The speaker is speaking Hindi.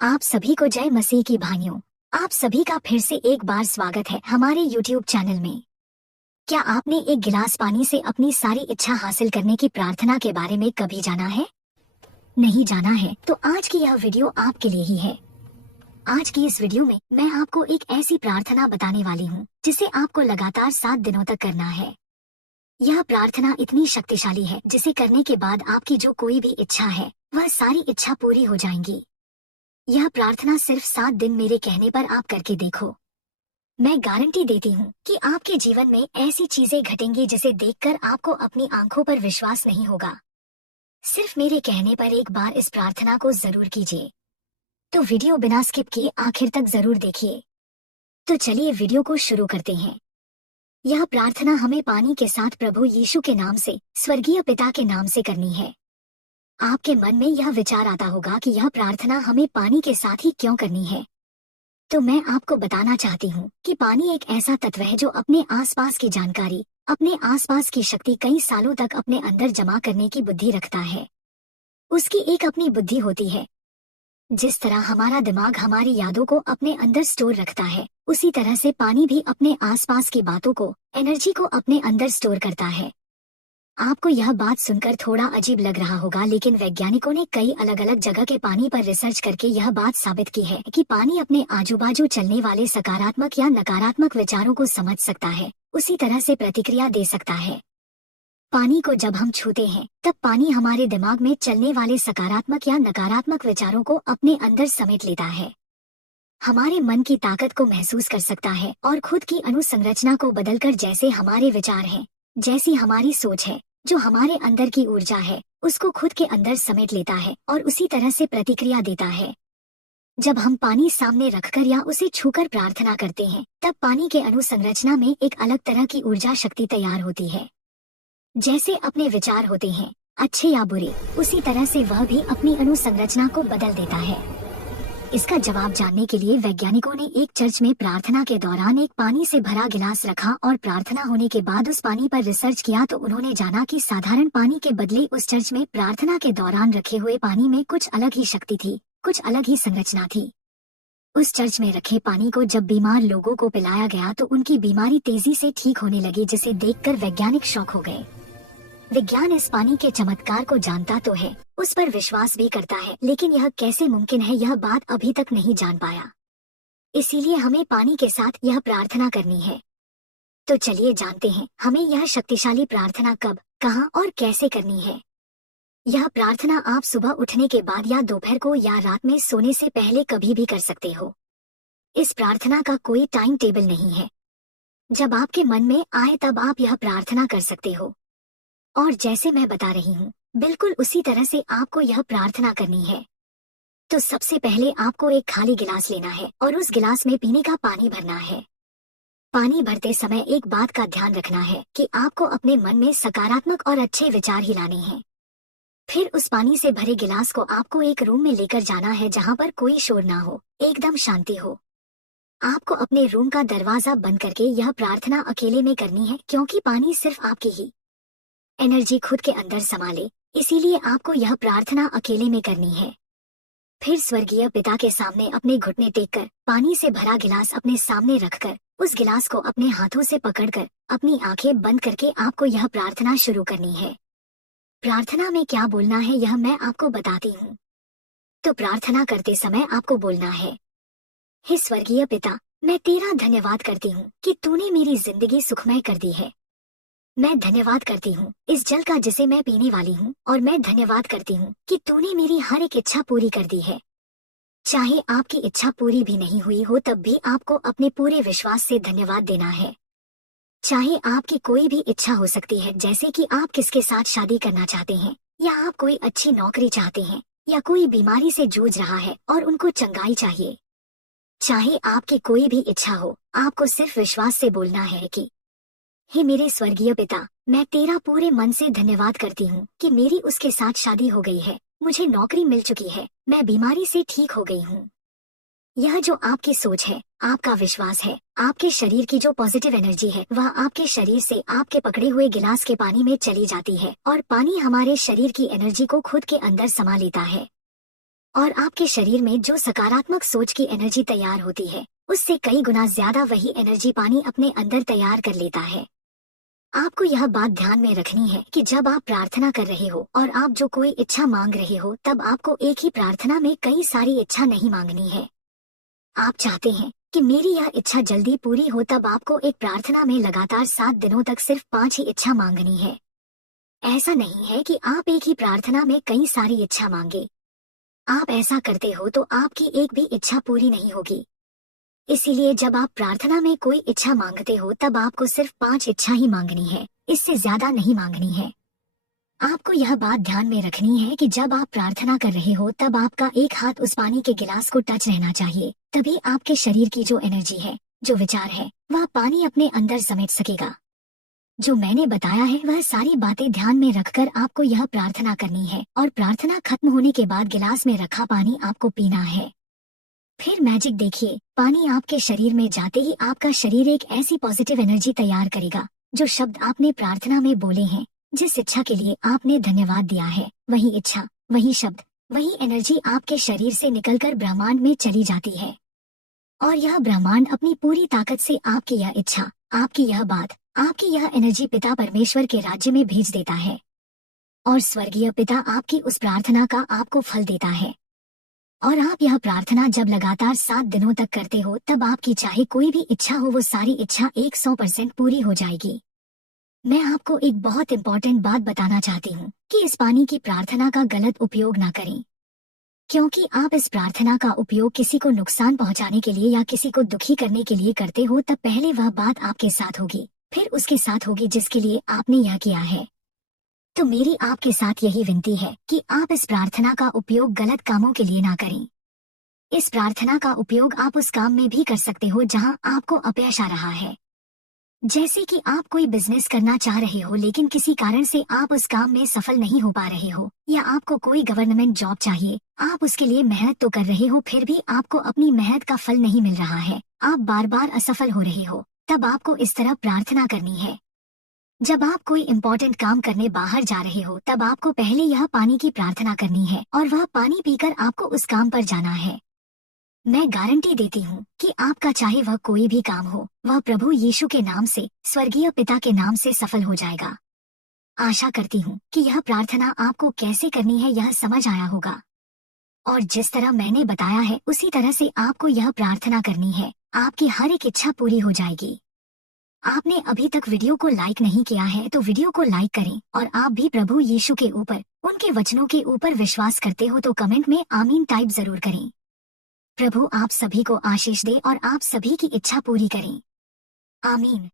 आप सभी को जय मसीह की भाइयों। आप सभी का फिर से एक बार स्वागत है हमारे YouTube चैनल में। क्या आपने एक गिलास पानी से अपनी सारी इच्छा हासिल करने की प्रार्थना के बारे में कभी जाना है? नहीं जाना है तो आज की यह वीडियो आपके लिए ही है। आज की इस वीडियो में मैं आपको एक ऐसी प्रार्थना बताने वाली हूँ जिसे आपको लगातार 7 दिनों तक करना है। यह प्रार्थना इतनी शक्तिशाली है जिसे करने के बाद आपकी जो कोई भी इच्छा है वह सारी इच्छा पूरी हो जाएंगी। यह प्रार्थना सिर्फ 7 दिन मेरे कहने पर आप करके देखो। मैं गारंटी देती हूँ कि आपके जीवन में ऐसी चीजें घटेंगी जिसे देखकर आपको अपनी आंखों पर विश्वास नहीं होगा। सिर्फ मेरे कहने पर एक बार इस प्रार्थना को जरूर कीजिए। तो वीडियो बिना स्किप किए आखिर तक जरूर देखिए। तो चलिए वीडियो को शुरू करते हैं। यह प्रार्थना हमें पानी के साथ प्रभु यीशु के नाम से, स्वर्गीय पिता के नाम से करनी है। आपके मन में यह विचार आता होगा कि यह प्रार्थना हमें पानी के साथ ही क्यों करनी है। तो मैं आपको बताना चाहती हूँ कि पानी एक ऐसा तत्व है जो अपने आसपास की जानकारी, अपने आसपास की शक्ति कई सालों तक अपने अंदर जमा करने की बुद्धि रखता है। उसकी एक अपनी बुद्धि होती है। जिस तरह हमारा दिमाग हमारी यादों को अपने अंदर स्टोर रखता है, उसी तरह से पानी भी अपने आसपास की बातों को, एनर्जी को अपने अंदर स्टोर करता है। आपको यह बात सुनकर थोड़ा अजीब लग रहा होगा, लेकिन वैज्ञानिकों ने कई अलग अलग जगह के पानी पर रिसर्च करके यह बात साबित की है कि पानी अपने आजू बाजू चलने वाले सकारात्मक या नकारात्मक विचारों को समझ सकता है, उसी तरह से प्रतिक्रिया दे सकता है। पानी को जब हम छूते हैं तब पानी हमारे दिमाग में चलने वाले सकारात्मक या नकारात्मक विचारों को अपने अंदर समेट लेता है, हमारे मन की ताकत को महसूस कर सकता है और खुद की अनुसंरचना को बदलकर, जैसे हमारे विचार हैं, जैसी हमारी सोच है, जो हमारे अंदर की ऊर्जा है, उसको खुद के अंदर समेट लेता है और उसी तरह से प्रतिक्रिया देता है। जब हम पानी सामने रखकर या उसे छूकर प्रार्थना करते हैं तब पानी के अनुसंरचना में एक अलग तरह की ऊर्जा शक्ति तैयार होती है। जैसे अपने विचार होते हैं, अच्छे या बुरे, उसी तरह से वह भी अपनी अनुसंरचना को बदल देता है। इसका जवाब जानने के लिए वैज्ञानिकों ने एक चर्च में प्रार्थना के दौरान एक पानी से भरा गिलास रखा और प्रार्थना होने के बाद उस पानी पर रिसर्च किया, तो उन्होंने जाना कि साधारण पानी के बदले उस चर्च में प्रार्थना के दौरान रखे हुए पानी में कुछ अलग ही शक्ति थी, कुछ अलग ही संरचना थी। उस चर्च में रखे पानी को जब बीमार लोगों को पिलाया गया तो उनकी बीमारी तेजी से ठीक होने लगी, जिसे देखकर वैज्ञानिक शॉक हो गए। विज्ञान इस पानी के चमत्कार को जानता तो है, उस पर विश्वास भी करता है, लेकिन यह कैसे मुमकिन है यह बात अभी तक नहीं जान पाया। इसीलिए हमें पानी के साथ यह प्रार्थना करनी है। तो चलिए जानते हैं हमें यह शक्तिशाली प्रार्थना कब, कहां और कैसे करनी है। यह प्रार्थना आप सुबह उठने के बाद या दोपहर को या रात में सोने से पहले कभी भी कर सकते हो। इस प्रार्थना का कोई टाइम टेबल नहीं है। जब आपके मन में आए तब आप यह प्रार्थना कर सकते हो। और जैसे मैं बता रही हूँ, बिल्कुल उसी तरह से आपको यह प्रार्थना करनी है। तो सबसे पहले आपको एक खाली गिलास लेना है और उस गिलास में पीने का पानी भरना है। पानी भरते समय एक बात का ध्यान रखना है कि आपको अपने मन में सकारात्मक और अच्छे विचार ही लाने हैं। फिर उस पानी से भरे गिलास को आपको एक रूम में लेकर जाना है जहाँ पर कोई शोर ना हो, एकदम शांति हो। आपको अपने रूम का दरवाजा बंद करके यह प्रार्थना अकेले में करनी है, क्योंकि पानी सिर्फ आपकी ही एनर्जी खुद के अंदर संभाले, इसीलिए आपको यह प्रार्थना अकेले में करनी है। फिर स्वर्गीय पिता के सामने अपने घुटने टेककर, पानी से भरा गिलास अपने सामने रखकर, उस गिलास को अपने हाथों से पकड़कर, अपनी आंखें बंद करके आपको यह प्रार्थना शुरू करनी है। प्रार्थना में क्या बोलना है यह मैं आपको बताती हूँ। तो प्रार्थना करते समय आपको बोलना है, हे स्वर्गीय पिता, मैं तेरा धन्यवाद करती हूँ कि तूने मेरी जिंदगी सुखमय कर दी है। मैं धन्यवाद करती हूँ इस जल का जिसे मैं पीने वाली हूँ, और मैं धन्यवाद करती हूँ कि तूने मेरी हर एक इच्छा पूरी कर दी है। चाहे आपकी इच्छा पूरी भी नहीं हुई हो तब भी आपको अपने पूरे विश्वास से धन्यवाद देना है। चाहे आपकी कोई भी इच्छा हो सकती है, जैसे कि आप किसके साथ शादी करना चाहते हैं, या आप कोई अच्छी नौकरी चाहते हैं, या कोई बीमारी से जूझ रहा है और उनको चंगाई चाहिए। चाहे आपकी कोई भी इच्छा हो, आपको सिर्फ विश्वास से बोलना है कि हे मेरे स्वर्गीय पिता, मैं तेरा पूरे मन से धन्यवाद करती हूँ कि मेरी उसके साथ शादी हो गई है, मुझे नौकरी मिल चुकी है, मैं बीमारी से ठीक हो गई हूँ। यह जो आपकी सोच है, आपका विश्वास है, आपके शरीर की जो पॉजिटिव एनर्जी है, वह आपके शरीर से आपके पकड़े हुए गिलास के पानी में चली जाती है और पानी हमारे शरीर की एनर्जी को खुद के अंदर समा लेता है। और आपके शरीर में जो सकारात्मक सोच की एनर्जी तैयार होती है, उससे कई गुना ज्यादा वही एनर्जी पानी अपने अंदर तैयार कर लेता है। आपको यह बात ध्यान में रखनी है कि जब आप प्रार्थना कर रहे हो और आप जो कोई इच्छा मांग रहे हो, तब आपको एक ही प्रार्थना में कई सारी इच्छा नहीं मांगनी है। आप चाहते हैं कि मेरी यह इच्छा जल्दी पूरी हो, तब आपको एक प्रार्थना में लगातार 7 दिनों तक सिर्फ 5 ही इच्छा मांगनी है। ऐसा नहीं है कि आप एक ही प्रार्थना में कई सारी इच्छा मांगे। आप ऐसा करते हो तो आपकी एक भी इच्छा पूरी नहीं होगी। इसीलिए जब आप प्रार्थना में कोई इच्छा मांगते हो, तब आपको सिर्फ 5 इच्छा ही मांगनी है, इससे ज्यादा नहीं मांगनी है। आपको यह बात ध्यान में रखनी है कि जब आप प्रार्थना कर रहे हो, तब आपका एक हाथ उस पानी के गिलास को टच रहना चाहिए। तभी आपके शरीर की जो एनर्जी है, जो विचार है, वह पानी अपने अंदर समेट सकेगा। जो मैंने बताया है वह सारी बातें ध्यान में रखकर आपको यह प्रार्थना करनी है, और प्रार्थना खत्म होने के बाद गिलास में रखा पानी आपको पीना है। फिर मैजिक देखिए, पानी आपके शरीर में जाते ही आपका शरीर एक ऐसी पॉजिटिव एनर्जी तैयार करेगा। जो शब्द आपने प्रार्थना में बोले हैं, जिस इच्छा के लिए आपने धन्यवाद दिया है, वही इच्छा, वही शब्द, वही एनर्जी आपके शरीर से निकलकर ब्रह्मांड में चली जाती है। और यह ब्रह्मांड अपनी पूरी ताकत से आपकी यह इच्छा, आपकी यह बात, आपकी यह एनर्जी पिता परमेश्वर के राज्य में भेज देता है। और स्वर्गीय पिता आपकी उस प्रार्थना का आपको फल देता है। और आप यह प्रार्थना जब लगातार 7 दिनों तक करते हो, तब आपकी चाहे कोई भी इच्छा हो, वो सारी इच्छा 100% पूरी हो जाएगी। मैं आपको एक बहुत इम्पोर्टेंट बात बताना चाहती हूँ कि इस पानी की प्रार्थना का गलत उपयोग ना करें। क्योंकि आप इस प्रार्थना का उपयोग किसी को नुकसान पहुंचाने के लिए या किसी को दुखी करने के लिए करते हो, तब पहले वह बात आपके साथ होगी, फिर उसके साथ होगी जिसके लिए आपने यह किया है। तो मेरी आपके साथ यही विनती है कि आप इस प्रार्थना का उपयोग गलत कामों के लिए ना करें। इस प्रार्थना का उपयोग आप उस काम में भी कर सकते हो जहां आपको अपयश आ रहा है। जैसे कि आप कोई बिजनेस करना चाह रहे हो, लेकिन किसी कारण से आप उस काम में सफल नहीं हो पा रहे हो, या आपको कोई गवर्नमेंट जॉब चाहिए, आप उसके लिए मेहनत तो कर रहे हो, फिर भी आपको अपनी मेहनत का फल नहीं मिल रहा है, आप बार बार असफल हो रहे हो, तब आपको इस तरह प्रार्थना करनी है। जब आप कोई इम्पोर्टेंट काम करने बाहर जा रहे हो, तब आपको पहले यह पानी की प्रार्थना करनी है, और वह पानी पीकर आपको उस काम पर जाना है। मैं गारंटी देती हूँ कि आपका चाहे वह कोई भी काम हो, वह प्रभु यीशु के नाम से, स्वर्गीय पिता के नाम से सफल हो जाएगा। आशा करती हूँ कि यह प्रार्थना आपको कैसे करनी है यह समझ आया होगा, और जिस तरह मैंने बताया है उसी तरह से आपको यह प्रार्थना करनी है। आपकी हर एक इच्छा पूरी हो जाएगी। आपने अभी तक वीडियो को लाइक नहीं किया है तो वीडियो को लाइक करें, और आप भी प्रभु यीशु के ऊपर, उनके वचनों के ऊपर विश्वास करते हो तो कमेंट में आमीन टाइप जरूर करें। प्रभु आप सभी को आशीष दे और आप सभी की इच्छा पूरी करें। आमीन।